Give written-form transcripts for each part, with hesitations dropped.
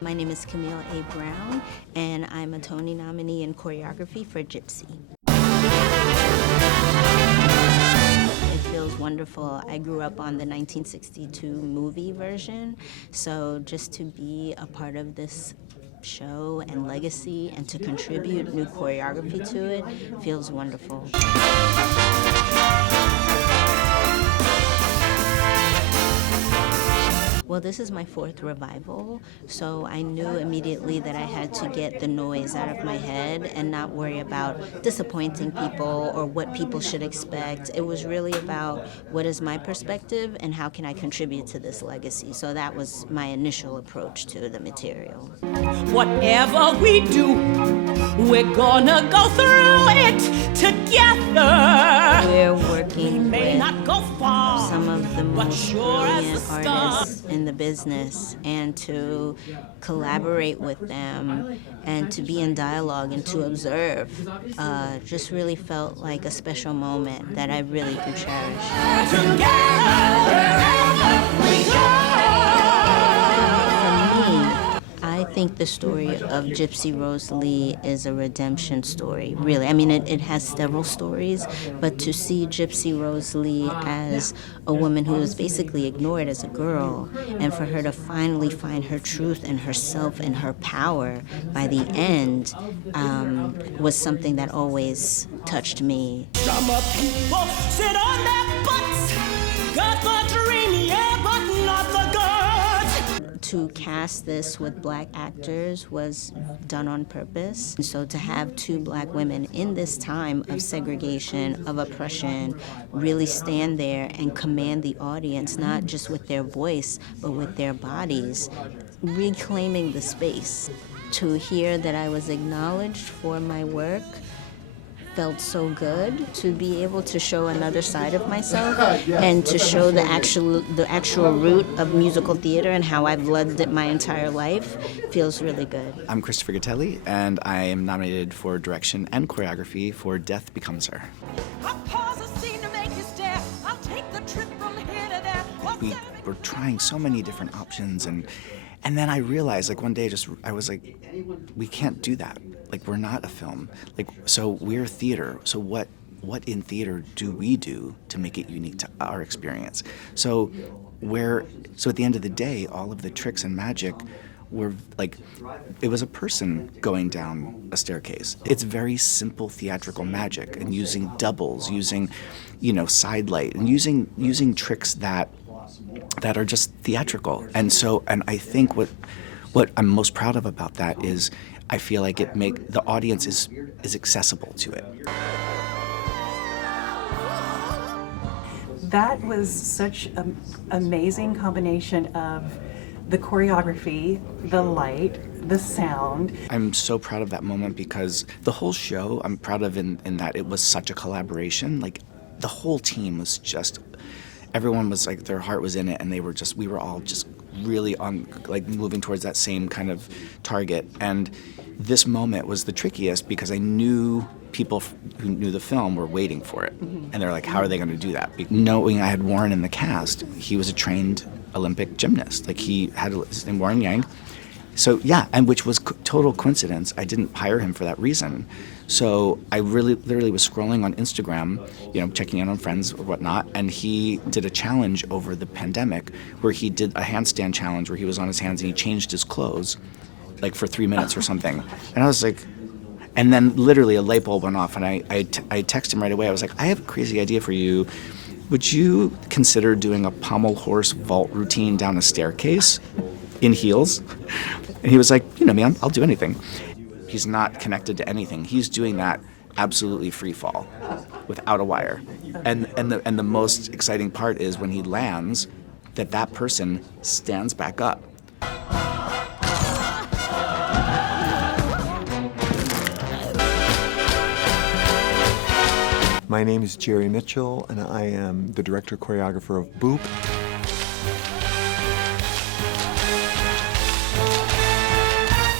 My name is Camille Brown, and I'm a Tony nominee in choreography for Gypsy. It feels wonderful. I grew up on the 1962 movie version, so just to be a part of this show and legacy and to contribute new choreography to it feels wonderful. Well, this is my 4th revival, so I knew immediately that I had to get the noise out of my head and not worry about disappointing people or what people should expect. It was really about what is my perspective and how can I contribute to this legacy. So that was my initial approach to the material. Whatever we do, we're gonna go through it together. We're working with Not go far, some of the most sure brilliant artists in the business, and to collaborate with them and to be in dialogue and to observe just really felt like a special moment that I really could cherish. I think the story of Gypsy Rose Lee is a redemption story, really. I mean, it has several stories, but to see Gypsy Rose Lee as a woman who was basically ignored as a girl, and for her to finally find her truth and herself and her power by the end was something that always touched me. Some people sit on their butts, got the dream, yeah, but not the guts. To cast this with Black actors was done on purpose. And so to have 2 Black women in this time of segregation, of oppression, really stand there and command the audience, not just with their voice, but with their bodies, reclaiming the space. To hear that I was acknowledged for my work felt so good. To be able to show another side of myself and to show the actual root of musical theater and how I've lived it my entire life feels really good. I'm Christopher Gatelli, and I am nominated for direction and choreography for Death Becomes Her. We were trying so many different options, and then I realized, like, one day I was like, we can't do that. Like, we're not a film. Like, so we're theater. So what in theater do we do to make it unique to our experience? So at the end of the day, all of the tricks and magic were like, it was a person going down a staircase. It's very simple theatrical magic, and using doubles, using, side light, and using tricks that are just theatrical. And I think what I'm most proud of about that is I feel like the audience is accessible to it. That was such an amazing combination of the choreography, the light, the sound. I'm so proud of that moment because the whole show I'm proud of in that it was such a collaboration. Like, the whole team was just, everyone was like, their heart was in it, and we were all just really on, like, moving towards that same kind of target. And this moment was the trickiest because I knew people who knew the film were waiting for it. Mm-hmm. And they're like, how are they going to do that? Knowing I had Warren in the cast, he was a trained Olympic gymnast. Like, his name Warren Yang. So yeah, and which was total coincidence. I didn't hire him for that reason. So I literally was scrolling on Instagram, checking in on friends or whatnot, and he did a challenge over the pandemic where he did a handstand challenge where he was on his hands and he changed his clothes, like, for 3 minutes or something. And I was like, and then literally a light bulb went off, and I texted him right away. I was like, I have a crazy idea for you. Would you consider doing a pommel horse vault routine down a staircase in heels? And he was like, you know me, I'll do anything. He's not connected to anything. He's doing that absolutely free fall without a wire. And the most exciting part is when he lands, that person stands back up. My name is Jerry Mitchell, and I am the director-choreographer of Boop.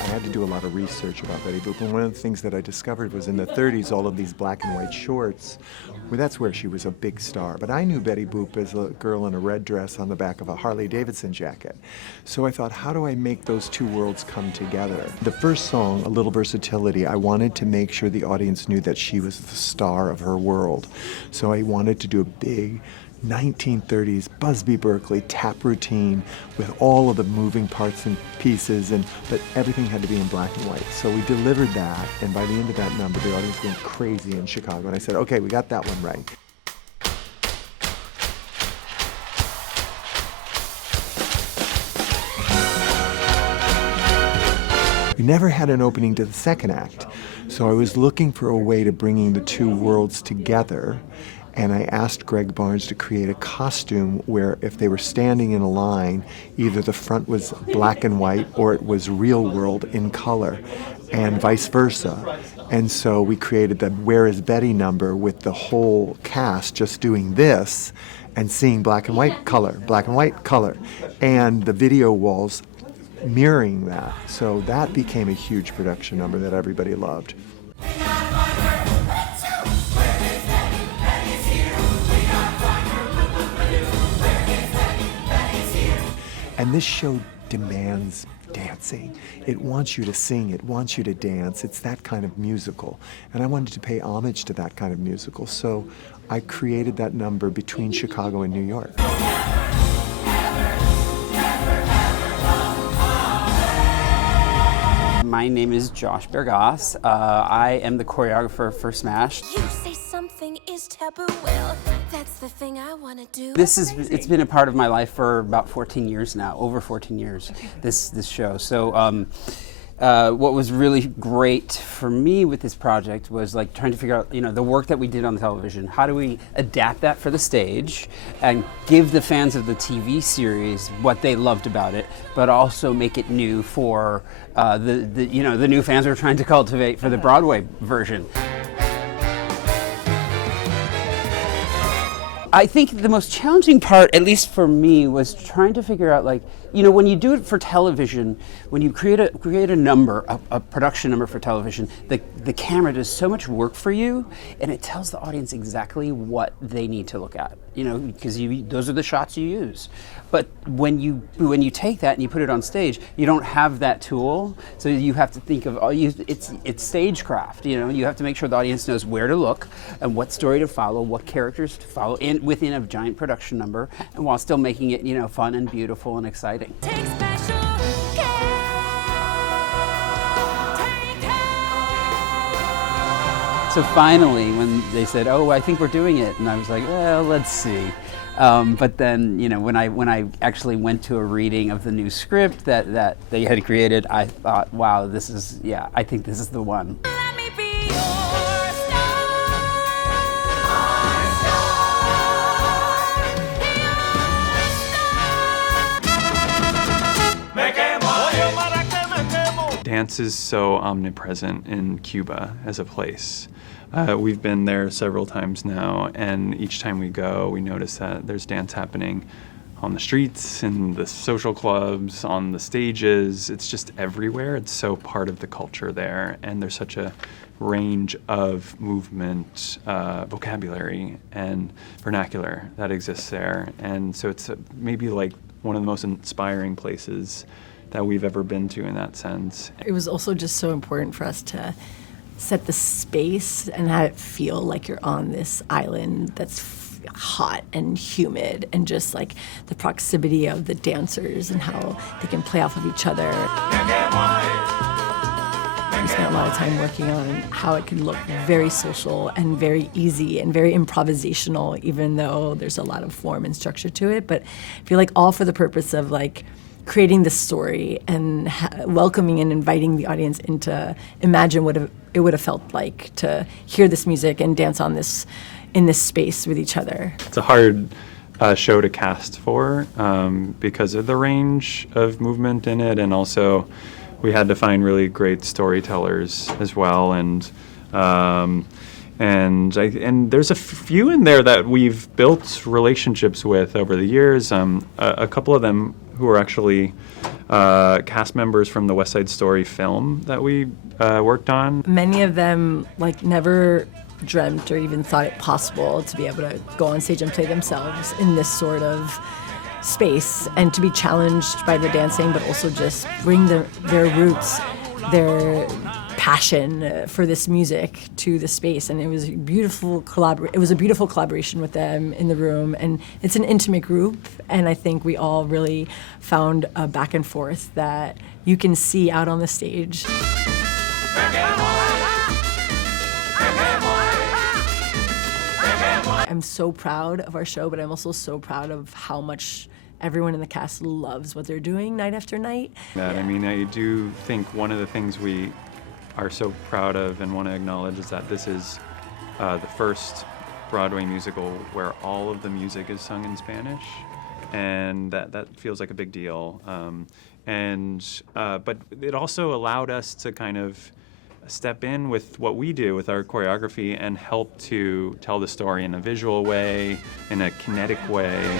I had to do a lot lot of research about Betty Boop, and one of the things that I discovered was in the 30s, all of these black and white shorts, well, that's where she was a big star. But I knew Betty Boop as a girl in a red dress on the back of a Harley Davidson jacket. So I thought, how do I make those two worlds come together? The first song, A Little Versatility, I wanted to make sure the audience knew that she was the star of her world. So I wanted to do a big 1930s Busby Berkeley tap routine with all of the moving parts and pieces, but everything had to be in black and white. So we delivered that, and by the end of that number, the audience went crazy in Chicago. And I said, okay, we got that one right. We never had an opening to the second act, so I was looking for a way to bringing the two worlds together. And I asked Greg Barnes to create a costume where if they were standing in a line, either the front was black and white or it was real world in color, and vice versa. And so we created the Where is Betty number with the whole cast just doing this and seeing black and white color, and the video walls mirroring that. So that became a huge production number that everybody loved. And this show demands dancing. It wants you to sing, it wants you to dance. It's that kind of musical. And I wanted to pay homage to that kind of musical. So I created that number between Chicago and New York. My name is Josh Burgos. I am the choreographer for Smash. You say something is taboo, well, that's the thing I want to do. It's been a part of my life for about 14 years now, over 14 years, this show. So what was really great for me with this project was like trying to figure out, the work that we did on the television. How do we adapt that for the stage and give the fans of the TV series what they loved about it, but also make it new for the new fans we're trying to cultivate for the Broadway version. I think the most challenging part, at least for me, was trying to figure out, when you do it for television, when you create a number, a production number for television, the camera does so much work for you, and it tells the audience exactly what they need to look at, because those are the shots you use. But when you take that and you put it on stage, you don't have that tool, so you have to think of it's stagecraft. You have to make sure the audience knows where to look and what story to follow, what characters to follow within a giant production number, and while still making it fun and beautiful and exciting. Take special care. Take care. So finally, when they said, "Oh, I think we're doing it," and I was like, "Well, let's see." But then, when I actually went to a reading of the new script that they had created, I thought, wow, I think this is the one. Let me be your star. Dance is so omnipresent in Cuba as a place. We've been there several times now, and each time we go, we notice that there's dance happening on the streets, in the social clubs, on the stages. It's just everywhere. It's so part of the culture there, and there's such a range of movement, vocabulary, and vernacular that exists there. And so it's maybe like one of the most inspiring places that we've ever been to in that sense. It was also just so important for us to set the space and have it feel like you're on this island that's hot and humid, and just like the proximity of the dancers and how they can play off of each other. We spent a lot of time working on how it could look very social and very easy and very improvisational, even though there's a lot of form and structure to it. But I feel like all for the purpose of creating this story and welcoming and inviting the audience in to imagine what it would have felt like to hear this music and dance on this in this space with each other. It's a hard show to cast for because of the range of movement in it, and also we had to find really great storytellers as well, and there's a few in there that we've built relationships with over the years. A couple of them who are actually cast members from the West Side Story film that we worked on. Many of them like never dreamt or even thought it possible to be able to go on stage and play themselves in this sort of space and to be challenged by their dancing, but also just bring their roots, their passion for this music to the space. And it was a beautiful collaboration with them in the room, and it's an intimate group, and I think we all really found a back and forth that you can see out on the stage. I'm so proud of our show, but I'm also so proud of how much everyone in the cast loves what they're doing night after night. I mean, I do think one of the things we are so proud of and want to acknowledge is that this is the first Broadway musical where all of the music is sung in Spanish, and that feels like a big deal. But it also allowed us to kind of step in with what we do with our choreography and help to tell the story in a visual way, in a kinetic way.